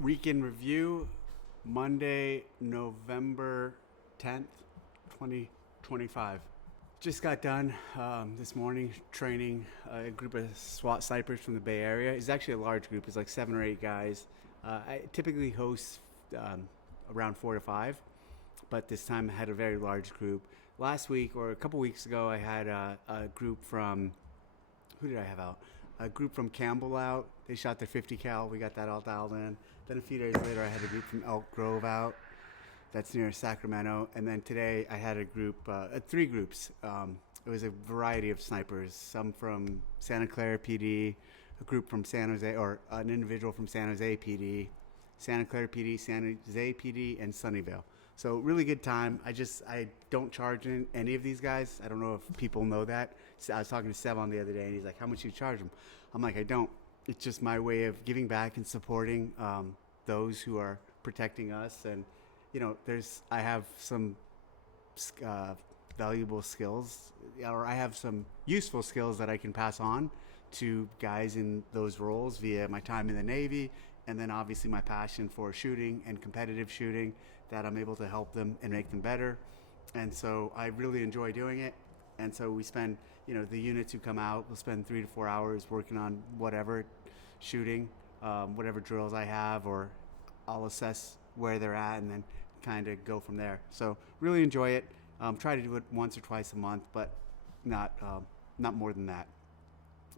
Week in review, Monday, November 10th, 2025. Just got done this morning training a group of SWAT snipers from the Bay Area. It's actually a large group. It's like 7 or 8 guys. I typically host around 4 to 5, but this time I had a very large group. Last week or a couple weeks ago, I had a group from, who did I have out? A group from Campbell out. They shot their 50 cal. We got that all dialed in. Then a few days later, I had a group from Elk Grove out. That's near Sacramento. And then today I had a group, 3 groups. It was a variety of snipers, some from Santa Clara PD, a group from San Jose, or an individual from San Jose PD, Santa Clara PD, San Jose PD, and Sunnyvale. So really good time. I don't charge any of these guys. I don't know if people know that. So I was talking to Sevon the other day, and he's like, how much do you charge them? I'm like, I don't. It's just my way of giving back and supporting those who are protecting us. And, you know, I have some valuable skills, or I have some useful skills that I can pass on to guys in those roles via my time in the Navy, and then obviously my passion for shooting and competitive shooting, that I'm able to help them and make them better. And so I really enjoy doing it. And so we spend, the units who come out, we'll spend 3 to 4 hours working on whatever, shooting, whatever drills I have, or I'll assess where they're at and then kind of go from there. So really enjoy it. Try to do it once or twice a month, but not more than that.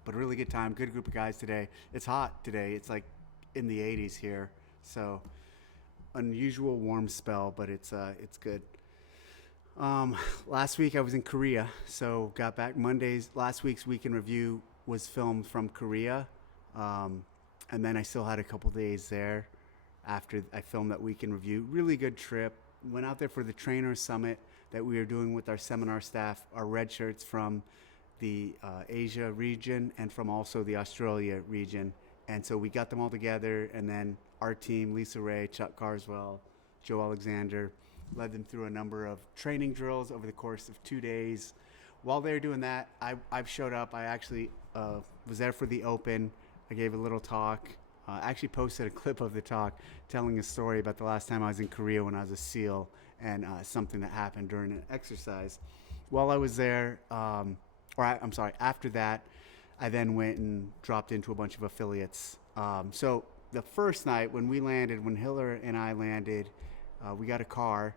But a really good time, good group of guys today. It's hot today. It's like in the 80s here. So unusual warm spell, but it's good. Last week I was in Korea, so got back Mondays. Last week's week in review was filmed from Korea, and then I still had a couple days there after I filmed that week in review. Really good trip. Went out there for the Trainer Summit that we are doing with our seminar staff, our red shirts from the Asia region and from also the Australia region. And so we got them all together, and then our team, Lisa Ray, Chuck Carswell, Joe Alexander, led them through a number of training drills over the course of 2 days. While they were doing that, I've showed up. I actually was there for the open. I gave a little talk. I actually posted a clip of the talk telling a story about the last time I was in Korea when I was a SEAL, and something that happened during an exercise. While I was there, after that, I then went and dropped into a bunch of affiliates. So the first night when Hiller and I landed, we got a car,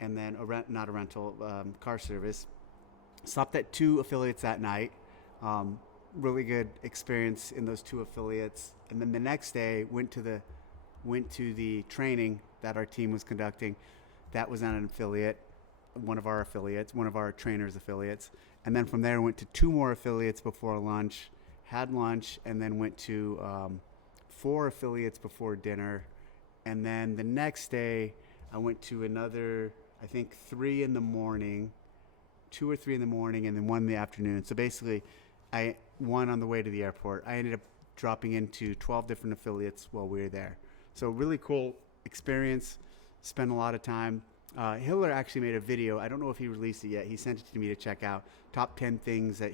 and then car service. Stopped at 2 affiliates that night. Really good experience in those 2 affiliates. And then the next day went to the training that our team was conducting. That was on an affiliate, one of our trainers' affiliates. And then from there went to 2 more affiliates before lunch, had lunch, and then went to 4 affiliates before dinner. And then the next day I went to another, I think 3 in the morning, 2 or 3 in the morning, and then 1 in the afternoon. So basically, one on the way to the airport. I ended up dropping into 12 different affiliates while we were there. So really cool experience. Spent a lot of time. Hiller actually made a video. I don't know if he released it yet. He sent it to me to check out. Top 10 things that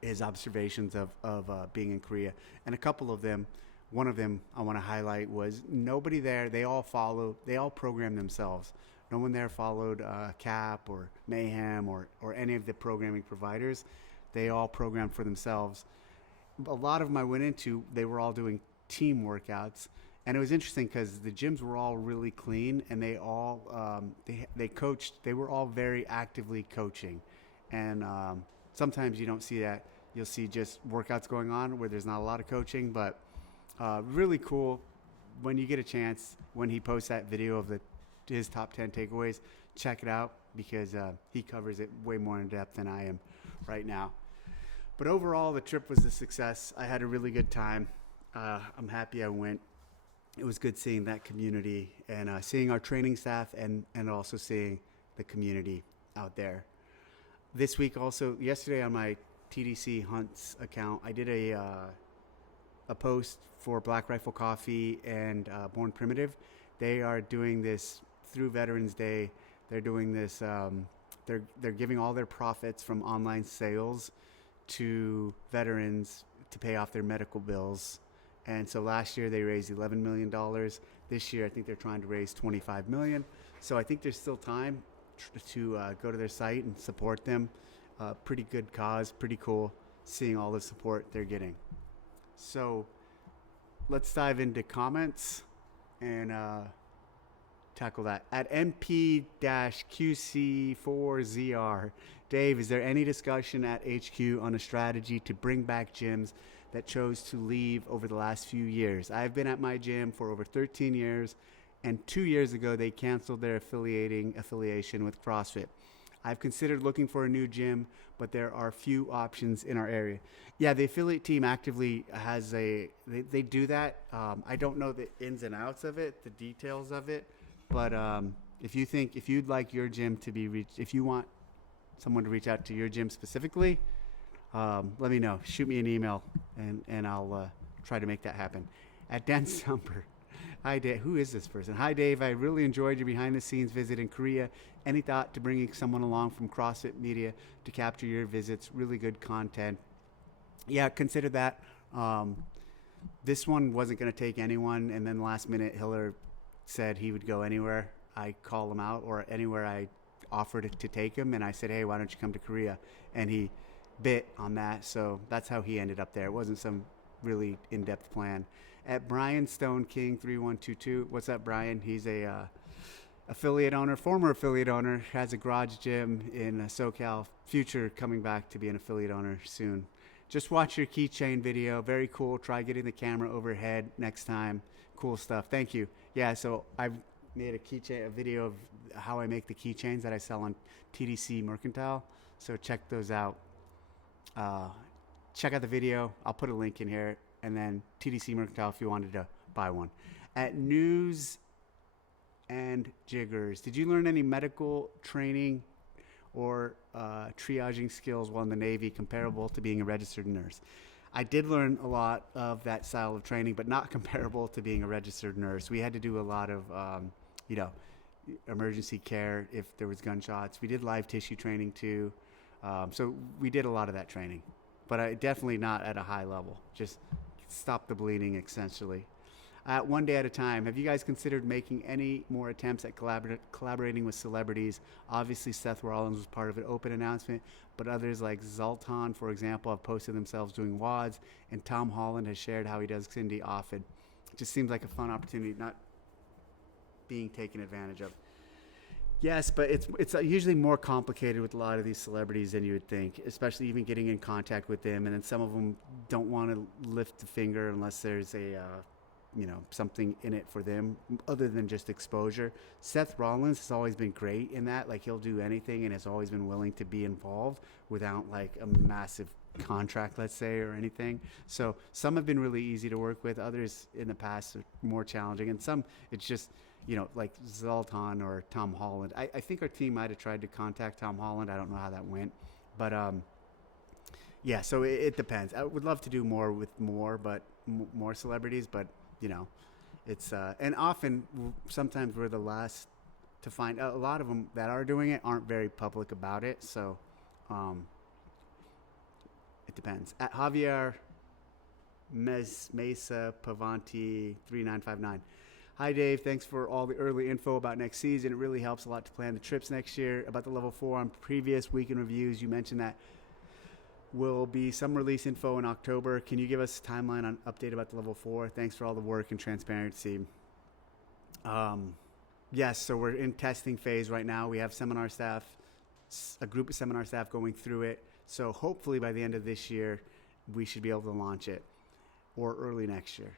his observations of being in Korea. And a couple of them, one of them I want to highlight was nobody there. They all programmed themselves. No one there followed CAP or Mayhem or any of the programming providers. They all programmed for themselves. A lot of them I went into, they were all doing team workouts. And it was interesting because the gyms were all really clean, and they all they coached. They were all very actively coaching, and sometimes you don't see that. You'll see just workouts going on where there's not a lot of coaching, but really cool. When you get a chance, when he posts that video of his top 10 takeaways, check it out, because he covers it way more in depth than I am right now. But overall, the trip was a success. I had a really good time. I'm happy I went. It was good seeing that community and seeing our training staff and also seeing the community out there. This week also, yesterday on my TDC Hunts account, I did a post for Black Rifle Coffee and Born Primitive. They are doing this through Veterans Day. They're doing this, they're giving all their profits from online sales to veterans to pay off their medical bills. And so last year they raised $11 million. This year I think they're trying to raise $25 million. So I think there's still time to go to their site and support them. Pretty good cause, pretty cool seeing all the support they're getting. So let's dive into comments and tackle that. At MP-QC4ZR, Dave, is there any discussion at HQ on a strategy to bring back gyms that chose to leave over the last few years? I've been at my gym for over 13 years, and 2 years ago they canceled their affiliation with CrossFit. I've considered looking for a new gym, but there are few options in our area. Yeah, the affiliate team actively has they do that. I don't know the ins and outs of it, the details of it, but if you'd like your gym to be reached, if you want someone to reach out to your gym specifically, let me know. Shoot me an email, and I'll try to make that happen. At Dan Stumper. Hi, Dave. Who is this person? Hi, Dave. I really enjoyed your behind-the-scenes visit in Korea. Any thought to bringing someone along from CrossFit Media to capture your visits? Really good content. Yeah, consider that. This one wasn't going to take anyone, and then last minute, Hiller said he would go anywhere I call him out or anywhere I offered to take him, and I said, hey, why don't you come to Korea? And he bit on that, so that's how he ended up there. It wasn't some really in-depth plan. At Brian Stone King 3122, what's up, Brian? He's a former affiliate owner, has a garage gym in SoCal. Future coming back to be an affiliate owner soon. Just watch your keychain video. Very cool. Try getting the camera overhead next time. Cool stuff. Thank you. Yeah, so I've made a video of how I make the keychains that I sell on TDC Mercantile. So check those out. Check out the video. I'll put a link in here. And then TDC Mercantile if you wanted to buy one. At News and Jiggers, did you learn any medical training or triaging skills while in the Navy comparable to being a registered nurse? I did learn a lot of that style of training, but not comparable to being a registered nurse. We had to do a lot of, emergency care if there was gunshots. We did live tissue training too. So we did a lot of that training, but definitely not at a high level. Just stop the bleeding, essentially. One day at a time, have you guys considered making any more attempts at collaborating with celebrities? Obviously, Seth Rollins was part of an open announcement, but others like Zlatan, for example, have posted themselves doing WODs, and Tom Holland has shared how he does Cindy often. It just seems like a fun opportunity, not being taken advantage of. Yes, but it's usually more complicated with a lot of these celebrities than you would think, especially even getting in contact with them. And then some of them don't want to lift the finger unless there's something in it for them other than just exposure. Seth Rollins has always been great in that. Like, he'll do anything and has always been willing to be involved without like a massive contract, let's say, or anything. So some have been really easy to work with. Others in the past are more challenging. And some, it's just, like Zlatan or Tom Holland. I think our team might have tried to contact Tom Holland. I don't know how that went. But, yeah, so it depends. I would love to do more with more celebrities, but, it's, and sometimes we're the last to find. A lot of them that are doing it aren't very public about it. So it depends. At Javier Mesa Pavanti 3959. Hi, Dave. Thanks for all the early info about next season. It really helps a lot to plan the trips next year. About the Level 4 on previous weekend reviews, you mentioned that will be some release info in October. Can you give us a timeline on update about the Level 4? Thanks for all the work and transparency. Yes, so we're in testing phase right now. We have seminar staff, a group of seminar staff going through it. So hopefully by the end of this year, we should be able to launch it, or early next year.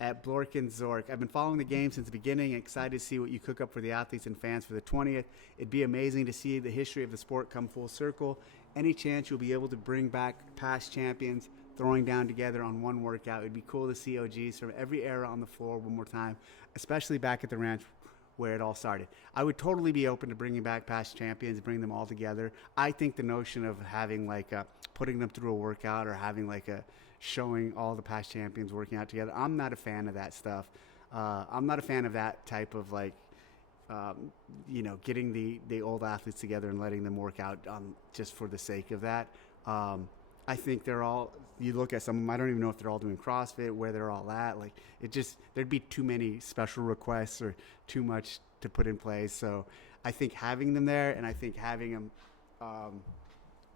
At Blorkin Zork, I've been following the game since the beginning. Excited to see what you cook up for the athletes and fans for the 20th. It'd be amazing to see the history of the sport come full circle. Any chance you'll be able to bring back past champions throwing down together on one workout? It'd be cool to see OGs from every era on the floor one more time, especially back at the ranch where it all started. I would totally be open to bringing back past champions, bring them all together. I think the notion of having putting them through a workout or having showing all the past champions working out together, I'm not a fan of that stuff. I'm not a fan of that type of getting the old athletes together and letting them work out just for the sake of that. I think they're all, you look at some of them, I don't even know if they're all doing CrossFit, where they're all at. Like, there'd be too many special requests or too much to put in place. So I think having them there, and I think having them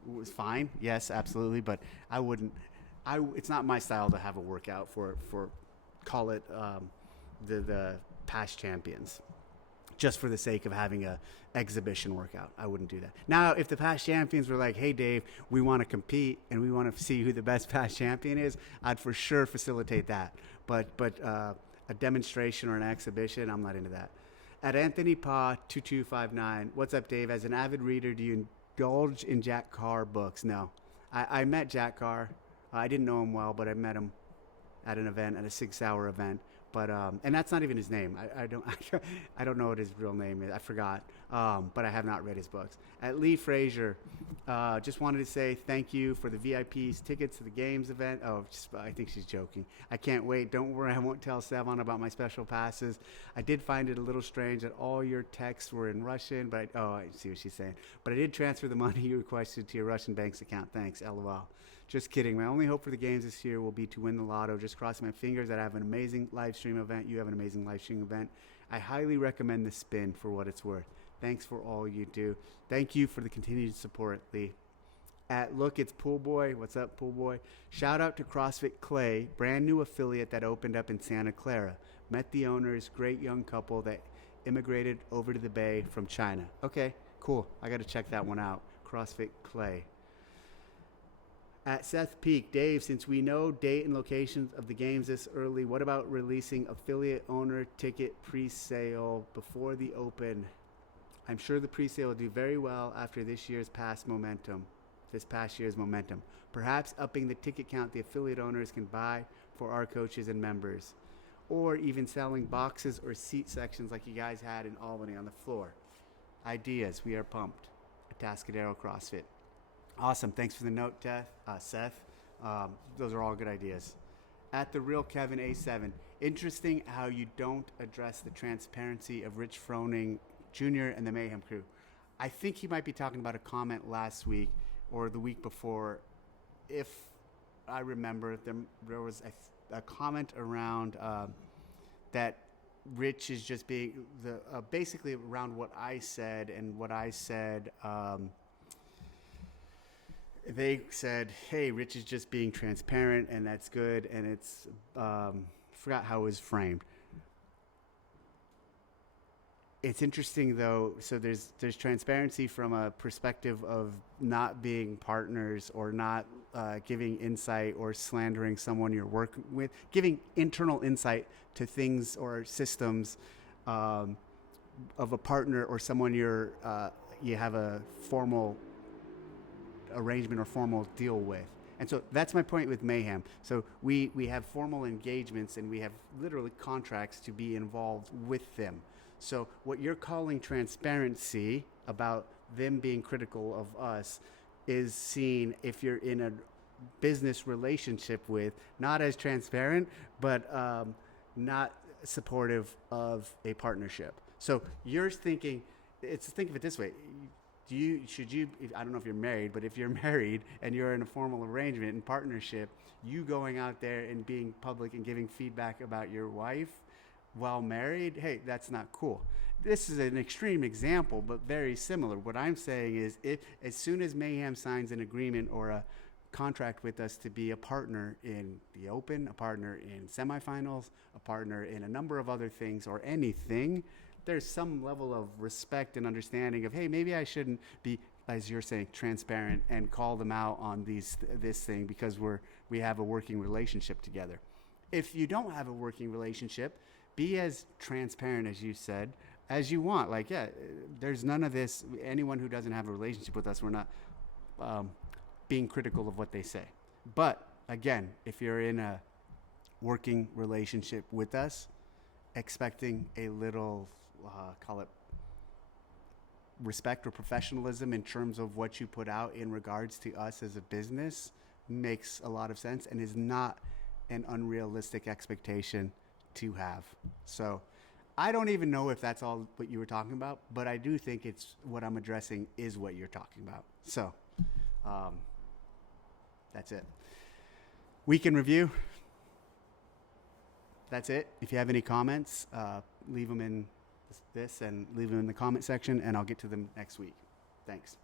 was fine. Yes, absolutely. But it's not my style to have a workout for call it the past champions, just for the sake of having a exhibition workout. I wouldn't do that. Now, if the past champions were like, hey, Dave, we want to compete and we want to see who the best past champion is, I'd for sure facilitate that. But a demonstration or an exhibition, I'm not into that. At Anthony Pa 2259, what's up, Dave? As an avid reader, do you indulge in Jack Carr books? No. I met Jack Carr. I didn't know him well, but I met him at an event, at a SIG Sauer event. But and that's not even his name. I don't know what his real name is. I forgot. But I have not read his books. At Lee Frazier, just wanted to say thank you for the VIP's tickets to the games event. I think she's joking. I can't wait. Don't worry, I won't tell Sevan about my special passes. I did find it a little strange that all your texts were in Russian, but I see what she's saying. But I did transfer the money you requested to your Russian bank's account. Thanks, LOL. Just kidding. My only hope for the games this year will be to win the lotto. Just crossing my fingers that I have an amazing live stream event. You have an amazing live stream event. I highly recommend the spin for what it's worth. Thanks for all you do. Thank you for the continued support, Lee. Look, it's Pool Boy. What's up, Pool Boy? Shout out to CrossFit Clay, brand new affiliate that opened up in Santa Clara. Met the owners, great young couple that immigrated over to the Bay from China. Okay, cool. I got to check that one out. CrossFit Clay. At Seth Peak, Dave, since we know date and locations of the games this early, what about releasing affiliate owner ticket pre-sale before the open? I'm sure the pre-sale will do very well after this past year's momentum. Perhaps upping the ticket count the affiliate owners can buy for our coaches and members. Or even selling boxes or seat sections like you guys had in Albany on the floor. Ideas, we are pumped. Atascadero CrossFit. Awesome. Thanks for the note, Seth. Those are all good ideas. At the real Kevin A7, interesting how you don't address the transparency of Rich Froning Jr. and the Mayhem crew. I think he might be talking about a comment last week or the week before. If I remember, there was a comment around that Rich is just being basically around what I said and what I said. They said, hey, Rich is just being transparent, and that's good, and it's, forgot how it was framed. It's interesting, though, so there's transparency from a perspective of not being partners or not giving insight or slandering someone you're working with, giving internal insight to things or systems of a partner or someone you have a formal arrangement or formal deal with. And so that's my point with Mayhem. So we have formal engagements and we have literally contracts to be involved with them. So what you're calling transparency about them being critical of us is seen if you're in a business relationship with, not as transparent, but not supportive of a partnership. So you're thinking, think of it this way. I don't know if you're married, but if you're married and you're in a formal arrangement and partnership, you going out there and being public and giving feedback about your wife while married, hey, that's not cool. This is an extreme example, but very similar. What I'm saying is if as soon as Mayhem signs an agreement or a contract with us to be a partner in the Open, a partner in semifinals, a partner in a number of other things or anything, there's some level of respect and understanding of, hey, maybe I shouldn't be, as you're saying, transparent and call them out on this thing because we have a working relationship together. If you don't have a working relationship, be as transparent as you said, as you want. Like, yeah, there's none of this. Anyone who doesn't have a relationship with us, we're not being critical of what they say. But again, if you're in a working relationship with us, expecting a little call it respect or professionalism in terms of what you put out in regards to us as a business makes a lot of sense and is not an unrealistic expectation to have. So I don't even know if that's all what you were talking about, but I do think it's what I'm addressing is what you're talking about. So That's it. Week in review. That's it. If you have any comments, leave them in this and leave them in the comment section, and I'll get to them next week. Thanks.